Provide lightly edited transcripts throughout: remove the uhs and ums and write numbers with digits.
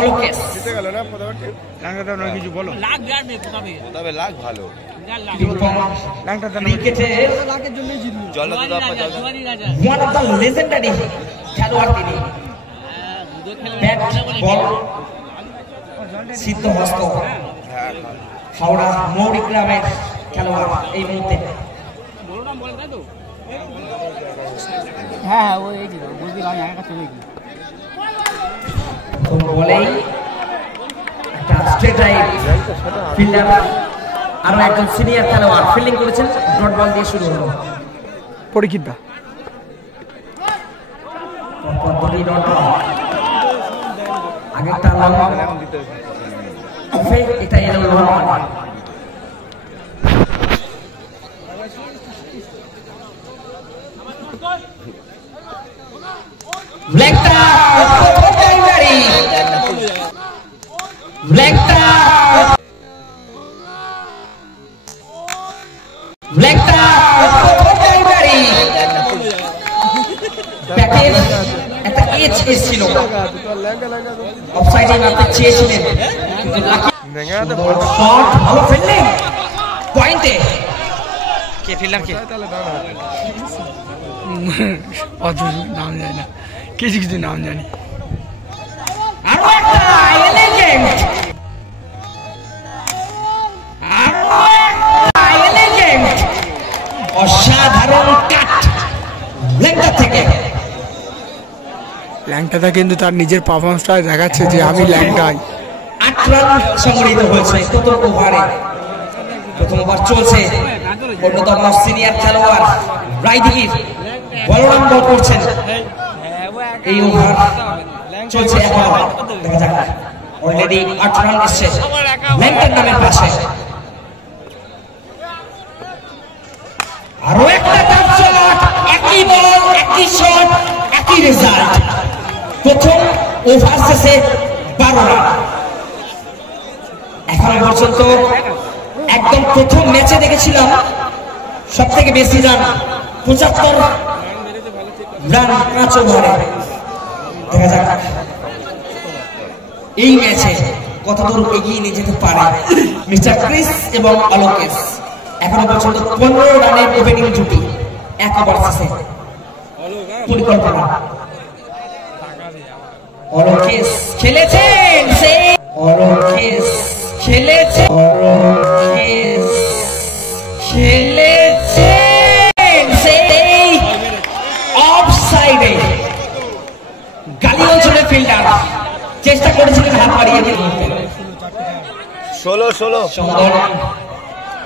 অলোকেশ। জিতে গেল না পদাবাটি লাঙ্গাটা নয় কিছু বলো লাগ যাবে তবে লাগ ভালো লাঙ্গাটা ক্রিকেটে লাখের জন্য জিতলো জলটা তো আপা জল ওয়ান অফ দ্য লেজেন্ডারি খেলোয়াড় তিনি। ব্যাট বল সিদ্ধহস্ত হাওড়া মৌরি গ্রামের খেলোয়াড় এই মুহূর্তে। হ্যাঁ ওই এই দিকে বুঝবি আমি আমার কাছে ওই বলেই একটা স্ট্রেট রাইট ফিল্ডার আরো একজন সিনিয়র খেলোয়াড় ফিল্ডিং করেছেন। ডট বল দিয়ে শুরু হলো পরীক্ষিতা পদ্ধতি ডট বল আগেরটা লং এটা এলো লং বল। ব্ল্যাকটা টাইমারি ব্ল্যাকটা ব্ল্যাকটা টাইমারি ব্যাটের একটা এজ এসেছিল অফসাইডে মারতে চেয়েছিলেন কিন্তু লাকি শট ভালো ফিল্ডিং পয়েন্টে কে ফিল্ডার কে অত নাম জানি না কিছু কিছু নাম জানি। আরো একটা এলিগেন্ট অসাধারণ কাট লেগটা থেকে। ল্যাংটাটা কিন্তু তার নিজের পারফরমেন্সটা দেখাচ্ছে যে আমি ল্যাংটাই। 8 রান সংগৃহীত হয়েছে প্রথম ওভারে। প্রথম ওভার চলছে অন্যতম সিনিয়র খেলোয়াড় রায়দিঘির বলরাম বল করছেন। এই ওভার চলছে এখন দেখা যাক অলরেডি 8 রান এসছে ল্যাংটার নামের পাশে। আরো একটা টাচ শট একই বল একই শট একই রেজাল্ট। প্রথম ওভার শেষে 12 রান। এখন পর্যন্ত একদম প্রথম ম্যাচে দেখেছিলাম সব থেকে বেশি রান 75 রান 5 ওভারে। দেখা যাক এই ম্যাচে কতদূর এগিয়ে নিয়ে যেতে পারে মিস্টার ক্রিস এবং অলোকেশ। এখনো পর্যন্ত 15 রানের ওপেনিং জুটি এক ওভার শেষে পরিকল্পনা। অলোকেশ খেলেছেন সেই অলোকেশ খেলেছেন অলোকেশ খেলেছেন সেই অফসাইডে গালি অঞ্চলে ফিল্ডার চেষ্টা করেছিলেন হাত বাড়িয়ে দিতে 16 সুন্দর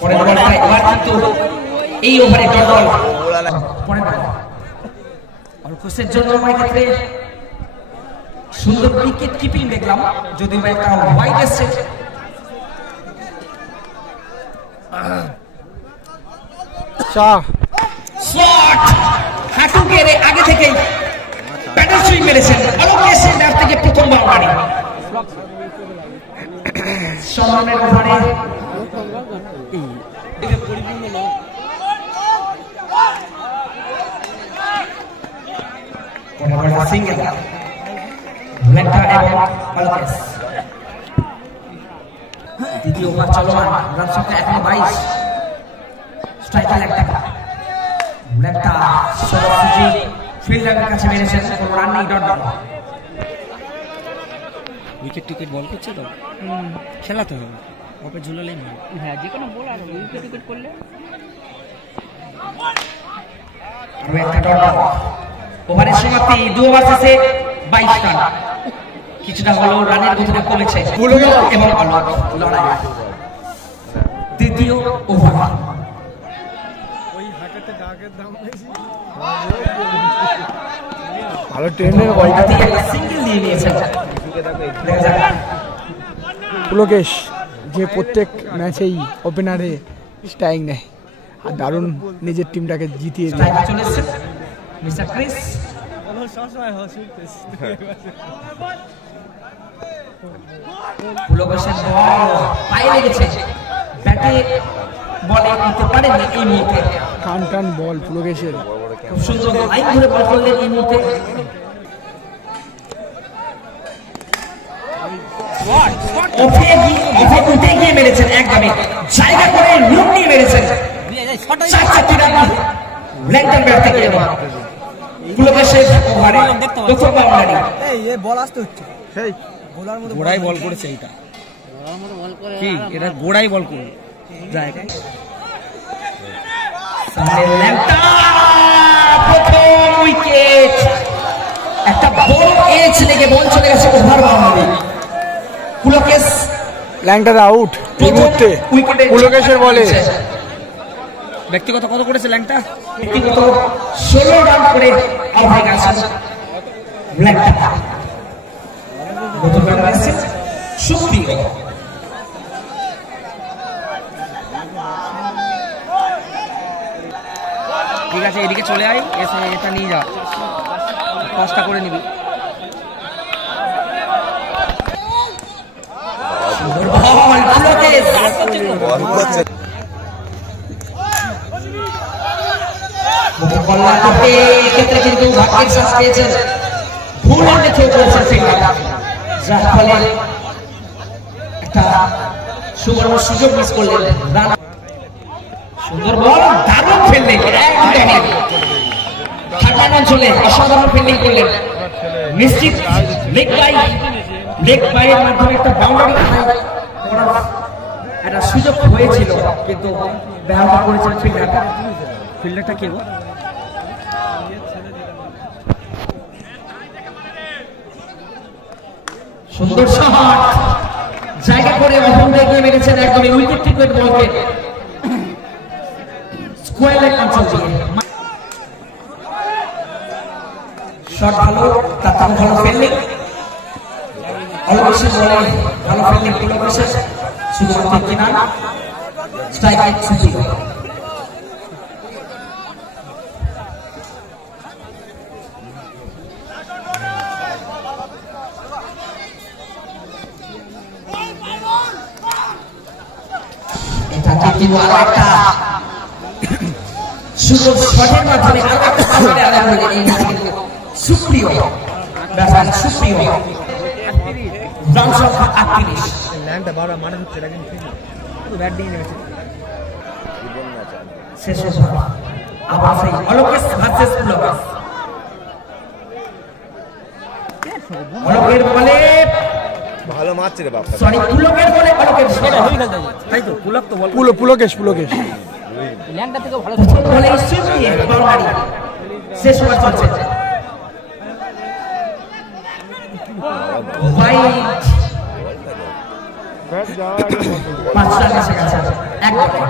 পরের বলটা এবার কিন্তু এই ওভারে ডট বল পরের বল অল্পসের জন্য আমার ক্ষেত্রে সুন্দর উইকেট কিপিং দেখলাম যদি বা একটা ওয়াইড এসছে। শট হাঁটু গেড়ে আগে থেকেই প্যাডেল সুইং মেরেছেন অলোকেশের ব্যাট থেকে প্রথম বাউন্ডারি। সম্মানের ওভারে সিঙ্গেল লেগটা এবং অলোকেশ। দ্বিতীয় ওভার চলমান রান সংখ্যা এখন 22। স্ট্রাইকার লেগটা সরাসরি ফিল্ডারের কাছে মেরেছেন কোনো রান নেই ডট বল। উইকেট টিকেট বল করছে তো খেলাতে হবে ওপে ঝুলালেই না। হ্যাঁ যে কোনো বল আর উইকেট টিকেট করলে আরো একটা ডট বল। ওভারের সমাপ্তি 2 ওভার শেষে 22 রান। কিছুটা হলেও রানের গতিটা কমেছে এবং অলোক লড়াই। তৃতীয় ওভার ভালো ট্রেনের বলটা দিয়ে একটা সিঙ্গেল দিয়ে নিয়েছেন। পুলকেশ যে প্রত্যেক ম্যাচেই ওপেনারে স্ট্রাইক নেয় আর দারুণ নিজের টিমটাকে জিতিয়ে দেয়। চলে এসেছেন মিস্টার ক্রিস। পুলকেশের বল পায়ে লেগেছে ব্যাটে বলে নিতে পারেনি এই মুহূর্তে। টান বল পুলকেশের খুব সুন্দর লাইন ধরে বল করলেন এই মুহূর্তে। অফে উঠে গিয়ে মেরেছেন একদমই জায়গা করে লুক নিয়ে মেরেছেন 4 রান ল্যাংটার ব্যাট থেকে পুলকেশের ওভারে প্রথম বাউন্ডারি। গোড়াই বল করেছে এইটা কি এটা গোড়াই বল করে জায়গায় প্রথম উইকেট একটা বড় এজ লেগে বল চলে গেছে ওভার বাউন্ডারি। পুলকেশ ল্যাংটার আউট এই মুহূর্তে পুলকেশের বলে। ব্যক্তিগত কত করেছে ল্যাংটা? ব্যক্তিগত 16 রান করে আউট হয়ে গেছে ল্যাংটা। নতুন ব্যাটার এসেছে সুপ্রিয়। ঠিক আছে এদিকে চলে আয়, এসে এটা নিয়ে যা, কষ্ট করে নিবি। ক্ষেত্রে কিন্তু ভাগ্যের শ্বাস পেয়েছেন, ভুল দেখে করেছেন ফিল্ডার, যার ফলে একটা সুবর্ণ সুযোগ মিস করলেন। সুন্দর বল, দারুণ ফিল্ডিং, থার্ড অঞ্চলে অসাধারণ ফিল্ডিং করলেন। নিশ্চিত লেগ বাইয়ের মাধ্যমে একটা বাউন্ডারি একটা সুযোগ হয়েছিল, কিন্তু ব্যবহার করেছেন ফিল্ডারটা। ফিল্ডারটা কে? সুন্দর শট, জায়গা করে অহম এগিয়ে মেরেছেন একদমই উইকেট কিপার বলকে স্কোয়ার লেগ অঞ্চল দিয়ে। শট ভালো, তার ভালো ফিল্ডিং, অলবেশে বলে ভালো ফিল্ডিং পুলকেশের, শুধুমাত্র একটি রান, স্ট্রাইক রেট ছুটি। কিন্তু আরো একটা সুন্দর শটের মাধ্যমে আরো একটা বাউন্ডারি আদায় করে এই ম্যাচে সুপ্রিয় ব্যাটসম্যান সুপ্রিয় রান সংখ্যা 38। ল্যান্ডটা বারবার মানে হচ্ছে লাগেন ঠিক না, তো ব্যাট দিয়ে নেমেছে। শেষ ওভার আবার সেই অলোকেশ ভার্সেস পুলকেশ। অলোকের বলে ভালো মারছে রে বাবা, সরি পুলকের বলে অলোকেশ, তাই তো পুলক তো বল পুলকেশ ল্যাংটা থেকে ভালো বলে সুপ্রিয় বাউন্ডারি। শেষ ওভার চলছে, ওয়াইড 5 রান এসে গেছে এক বলে।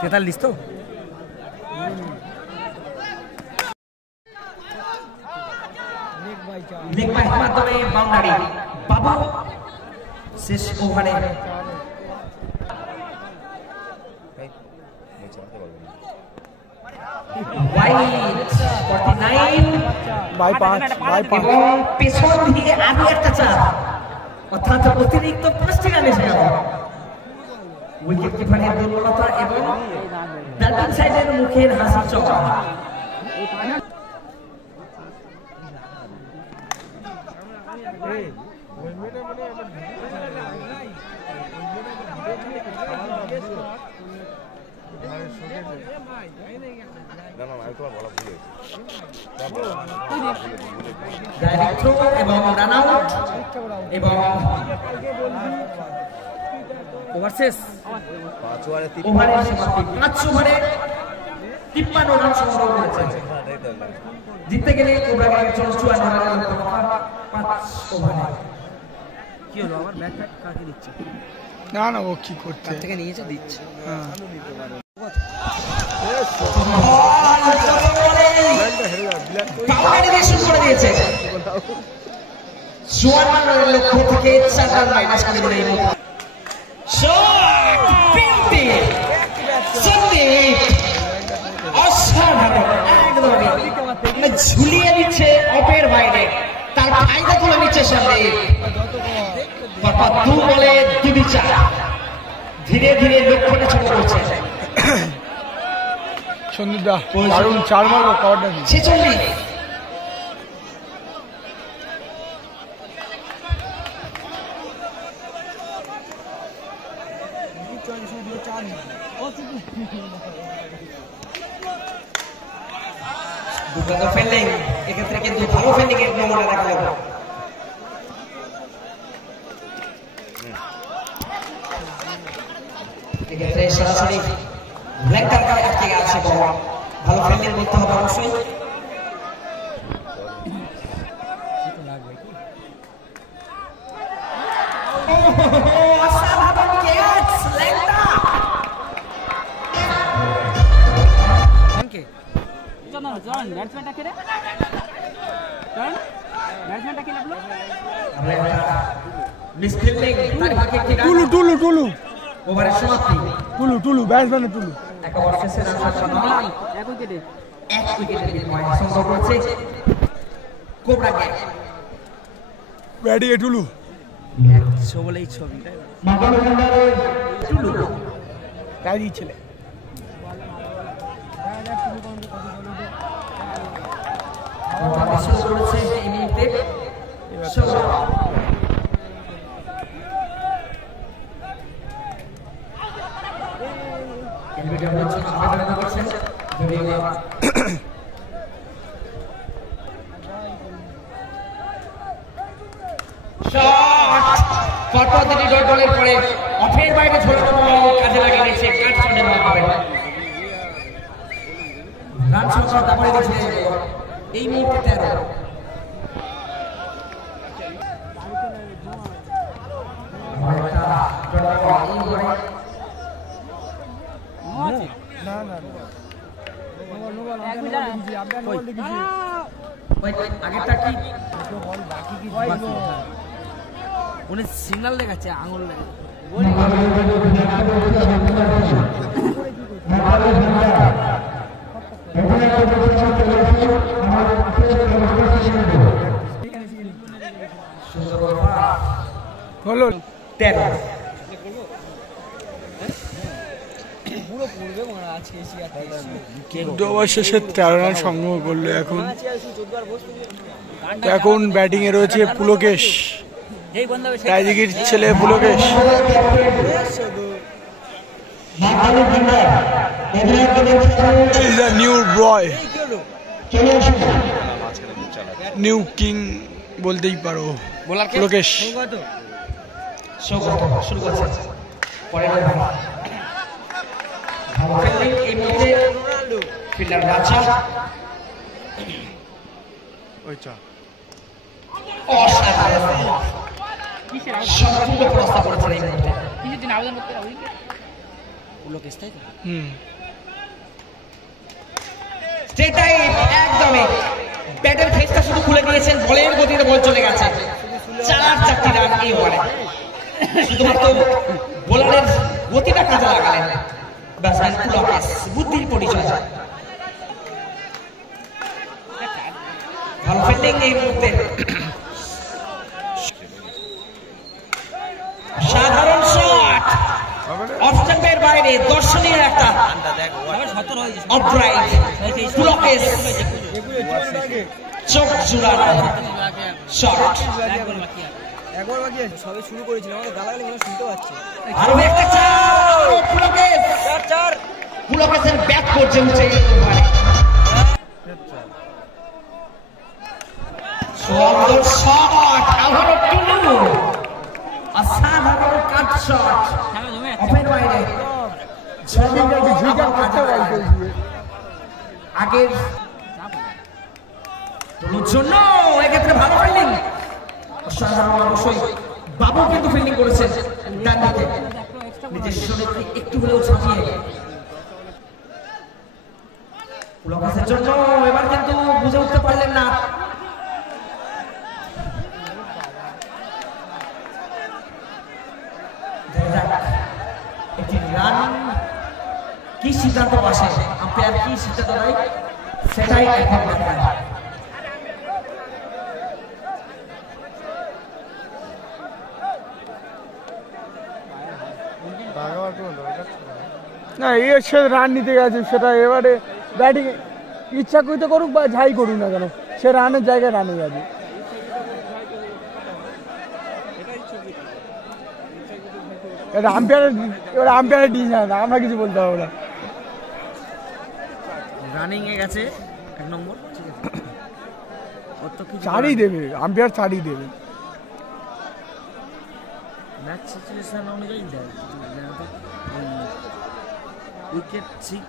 43 তো লেগ বাইয়ের মাধ্যমে বাউন্ডারি। বাবু শেষ ওভারে ওয়াইড 49 বাই 5 এবং পেছন দিয়ে আরো একটা চার, অর্থাৎ অতিরিক্ত 5টি রান এসে গেল। উইকেট কিপারের দুর্বলতা এবং ব্যাটিং সাইডের মুখের হাসি চওড়া। ডাইরেক্ট থ্রো এবং রান আউট এবং ওভার শেষ। ওভারের সমাপ্তি 5 ওভারে 53 রান সংগ্রহ করেছে। জিততে গেলে ওভারে 54 রানের লক্ষ্য, 5 ওভারে। কি হলো আবার ব্যাট কাকে দিচ্ছে? না ও কি করতে থেকে নিয়েছে দিচ্ছে। শুরু করে দিয়েছে 54 রানের লক্ষ্য থেকে 4 রান মাইনাস করে দিল এই মুহূর্তে। অসাধারণ, একদমই ঝুলিয়ে দিচ্ছে অপের বাইরে, তার ফায়দা তুলে নিচ্ছে সামনে। 2 বলে 2 চার, ধীরে ধীরে লক্ষ্যটা ছোট করছে। সন্দীপদা দারুণ 4 মারবো কভারটা 46 দুর্দান্ত ফিল্ডিং, এক্ষেত্রে কিন্তু ভালো ফিল্ডিং এর নমুনা দেখা গেল। এক্ষেত্রে সরাসরি ব্ল্যাঙ্কার গায়ে আটকে গেছে, ভালো ফিল্ডিং করতে হবে অবশ্যই। অসাধারণ ক্যাচ, লেংটা। ব্যাটসম্যানটা কে রে? ব্যাটসম্যানটা কে লাগলো? মিসফিল্ডিং, তার ভাগ্যে একটি রান। টুলু টুলু টুলু ওভারের সমাপ্তি। টুলু টুলু ব্যাটসম্যানের টুলু। এক ওভার শেষে রান সংখ্যা 9, এক উইকেটে। এক উইকেটের বিনিময়ে সংগ্রহ করেছে কোবরা গ্যাং। ব্যাটিংয়ে টুলু। বলেই ছবি তাই টুলু রাজি ছেলে। শুরু করেছে এই মুহূর্তে সৌরভ। এলবিডব্লিউর জন্য আবেদন করছেন যদিও শট ফটোদিটি ডট বলের পরে অফের বাইরে ঝোলানো বল কাজে লাগিয়েছে কাট শটের মাধ্যমে। রান সংখ্যা দাবাড়ে দিয়েছে এই মুহূর্তে 13। আগেরটা কি উনি সিগন্যাল দেখাচ্ছে আঙুল হলো 13। ওভার শেষে 13 রান সংগ্রহ করলো। এখন ব্যাটিং এ রয়েছে পুলকেশ, রায়দিঘির ছেলে পুলকেশ। নিউ বয়, নিউ কিং বলতেই পারো পুলকেশ। শুরু করছে পরের ওভার। ভালো ফিল্ডিং এই মুহূর্তে ফিল্ডার বাদশা। অসাধারণ সম্পূর্ণ প্রস্তাব করেছেন এই মুহূর্তে। কিছুদিন আবেদন করতে হবে পুলকেশ তাই তো। সেটাই একদমই ব্যাটের ফেসটা শুধু খুলে দিয়েছেন, বলের গতিতে বল চলে গেছে। 4-4টি রান এই ওভারে, শুধুমাত্র বোলারের গতিটা কাজে লাগালেন ব্যাটসম্যান পুলকেশ। বুদ্ধির পরিচয়। ভালো ফিল্ডিং এই মুহূর্তে। সাধারণ শট অফ স্টাম্পের বাইরে, দর্শনীয় একটা অফরাইট। পুলকেশ চোখ জুড়ানো শট। একবার বাকি আছে, সবে শুরু করেছিলাম, আমাদের গালাগালি মনে শুনতে পাচ্ছি। আরো একটা চার, পুলকেশ 4-4। পুলকেশের ব্যাক করছে উঠে ওভারে। সুন্দর শট, আবারও টুলু। অসাধারণ কাট শট অফের বাইরে। আগের টুলুর জন্য এক্ষেত্রে ভালো ফিল্ডিং। অসাধারণ অবশ্যই। বাবু কিন্তু ফিল্ডিং করেছেন ডান দিকে, নিজের শরীরকে একটু হলেও ছাপিয়ে। পুলকেশের জন্য এবার কিন্তু বুঝে উঠতে পারলেন না। একটি রান কি সিদ্ধান্ত আসে, আম্পায়ার কি সিদ্ধান্ত দেয় সেটাই এখন দেখায়। না সে রান নিতে গেছে, সেটা এবারে ব্যাটিং ইচ্ছা করতে করুক বা যাই করুক না কেন, সে রানের জায়গায় রানে যাবে। এটা আম্পায়ারের ডিসিশন, আমরা কিছু বলতে পারবো না। রানিং এ গেছে 1 নম্বর, ছাড়ই দেবে, আম্পায়ার ছাড়ই দেবে। ম্যাচ সিচুয়েশন অনুযায়ী দেয়, উইকেট ঠিক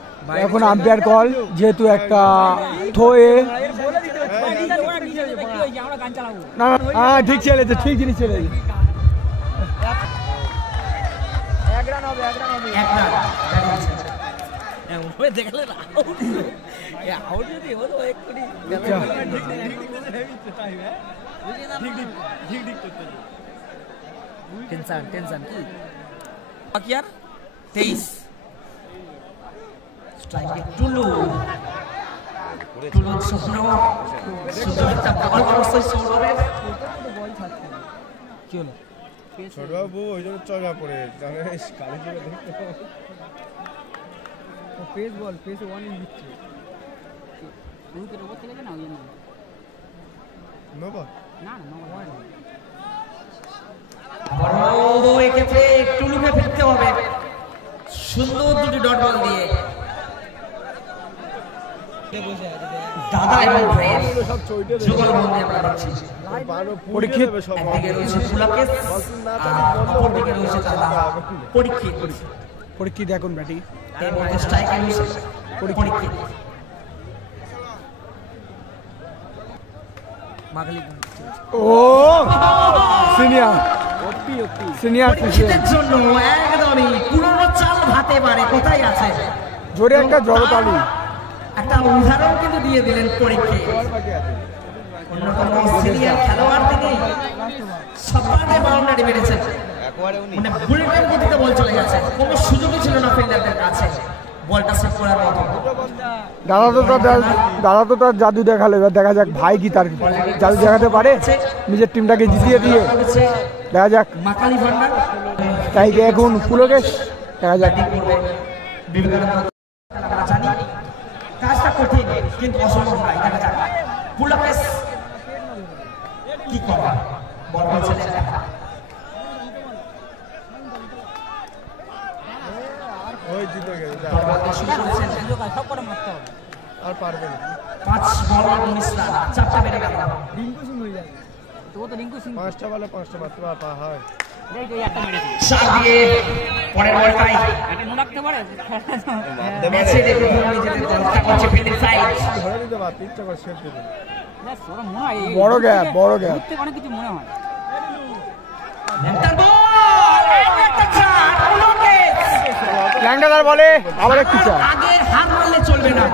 এখন আম্পায়ার কল, যেহেতু একটা থ্রোয়ে না, হ্যাঁ ঠিক ছেলেছে, ঠিক জিনিস ছেলেছে। টেনশন কি বাকি আর 23 স্ট্রাইকে টুলু সুন্দর বল অবশ্যই সৌরভের। কি হলো ছোটবাবু ওই জন্য চড়া পড়ে জানিস কালি করে দেখতে পেস বল, পেস ওয়ার্নিং দিচ্ছে। উইকেট ওভার থেকে না, ওই জন্য নবা না বড় এক্ষেত্রে টুলুকে ফিরতে হবে সুন্দর দুটি ডট বল দিয়ে। দাদা এবং ভাইয়ের যুগলবন্দি আমরা দেখছি। পরীক্ষিত একদিকে রয়েছে পুলাকেশ, অপরদিকে রয়েছে দাদা পরীক্ষিত। পরীক্ষিত এখন ব্যাটিং, এর মধ্যে স্ট্রাইকে রয়েছে পরীক্ষিত। মাগলি ও সিনিয়র পরীক্ষিতের জন্য একদমই পুরনো চাল ভাতে পারে কোথায় আছে, জোরে একটা জড়তালি, একটা উদাহরণ কিন্তু দিয়ে দিলেন পরীক্ষিত। অন্যতম সিনিয়র খেলোয়াড় তিনি সপ্তাহে বাউন্ডারি মেরেছেন, মানে বুলেটের গতিতে বল চলে গেছে, কোনো সুযোগই ছিল না ফিল্ডারদের কাছে বলটা সেভ করার মতো। দাদা তো তার জাদু দেখালো, এবার দেখা যাক ভাই কি তার জাদু দেখাতে পারে নিজের টিমটাকে জিতিয়ে দিয়ে। দেখা যাক মাকালি ভান্ডার তাই এখন পুলকেশ, দেখা যাক। আমরা জানি কাজটা কঠিন কিন্তু অসম্ভব নয়, দেখা যাক পুলকেশ কি করে। বল বলছে ওই জিতে গেল আর পারবে না। 5 বল 19 রান, 4টা বেড়ে গেল। পাঁচটা বলে 5টা মাত্র পা হয়। চার দিয়ে পরের বলটাই ম্যাচে দেখে নিজেদের দলটা করছে ফিল্ডিং সাইড। ধরে দিতে পারত, ইচ্ছা করে সেভ দিতে। বড় গ্যাপ, বড় গ্যাপ। অনেক কিছু মনে হয়। নেতার বল, একটা চার, পুলকেশ। ল্যাংডাদার বলে আবার একটু চার। আগের হার মারলে চলবে না,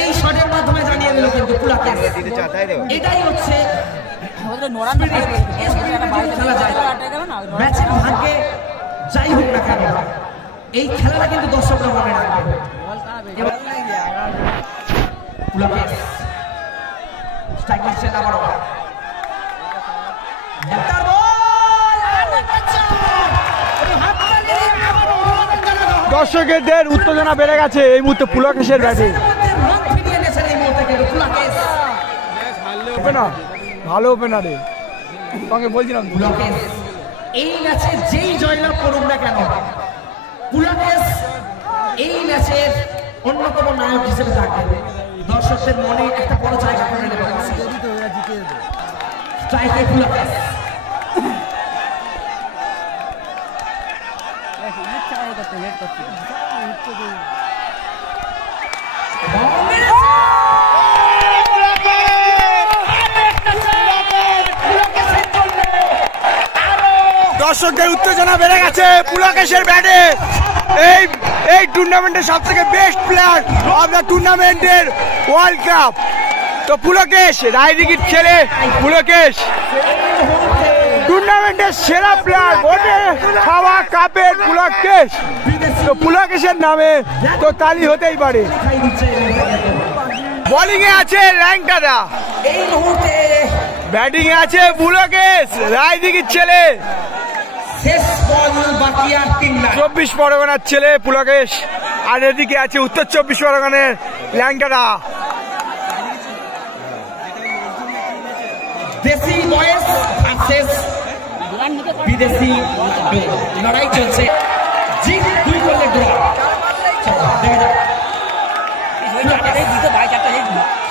এই শটের মাধ্যমে জানিয়ে দিল কিন্তু পুলকেশ। এটাই হচ্ছে ম্যাচের ভাগ্যে যাই হোক না কেন এই খেলাটা কিন্তু দর্শকরা মনে রাখবে। পুলকেশ স্ট্রাইক করছে না বড় নেতার বল, দর্শকদের উত্তেজনা বেড়ে গেছে এই মুহূর্তে পুলকেশের ব্যাটে। ওপেনার ভালো ওপেনারে সঙ্গে বলছিলাম পুলকেশ এই ম্যাচে যেই জয়লাভ করুক না কেন, পুলকেশ এই ম্যাচের অন্যতম নায়ক হিসেবে থাকবে, দর্শকদের মনে একটা বড় জায়গা করে নেবে। স্ট্রাইকে পুলকেশ, দর্শকদের উত্তেজনা বেড়ে গেছে পুলকেশের ব্যাটে। এই টুর্নামেন্টের সব থেকে বেস্ট প্লেয়ার অফ দ্য টুর্নামেন্টের ওয়ার্ল্ড কাপ তো পুলকেশ, রায়দিঘির ছেলে পুলকেশ টুর্নামেন্টের সেরা প্লেয়ার, ভোটে খাওয়া কাপের পুলকেশ। তো পুলকেশের নামে তো তালি হতেই পারে। বোলিং এ আছে ল্যাংটাদা, এই মুহূর্তে ব্যাটিং এ আছে পুলকেশ, রায়দিঘির ছেলে, শেষ বল বাকি আর 3 রান। 24 পরগনার ছেলে পুলকেশ, আর এদিকে আছে উত্তর 24 পরগনার ল্যাংটাদা। দেশি বয়েস ভার্সেস বিদেশি লড়াই চলছে, জিত 2 গোলের ড্র। দেখা যাক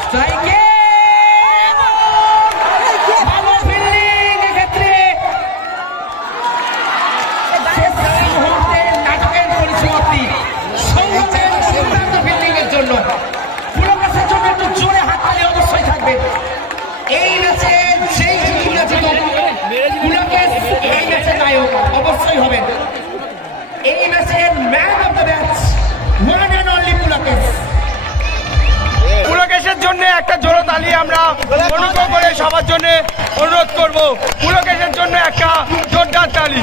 স্ট্রাইকে ভালো ফিল্ডিং, এক্ষেত্রে নাটকের পরিসমাপ্তি সৌরভের দুর্দান্ত ফিল্ডিং এর জন্য। পুলকেশের জন্য একটু জোরে হাততালি অবশ্যই থাকবে। এই ম্যাচে যেই টিমটা জিতুক, পুলকেশ এই ম্যাচের নায়ক অবশ্যই হবেন। এই ম্যাচের man of the match one and only Pulkesh. পুলকেশের জন্য একটা জোরে তালি আমরা অনুগ্রহ করে সবার জন্য অনুরোধ করব। পুলকেশের জন্য একটা জোরদার তালি।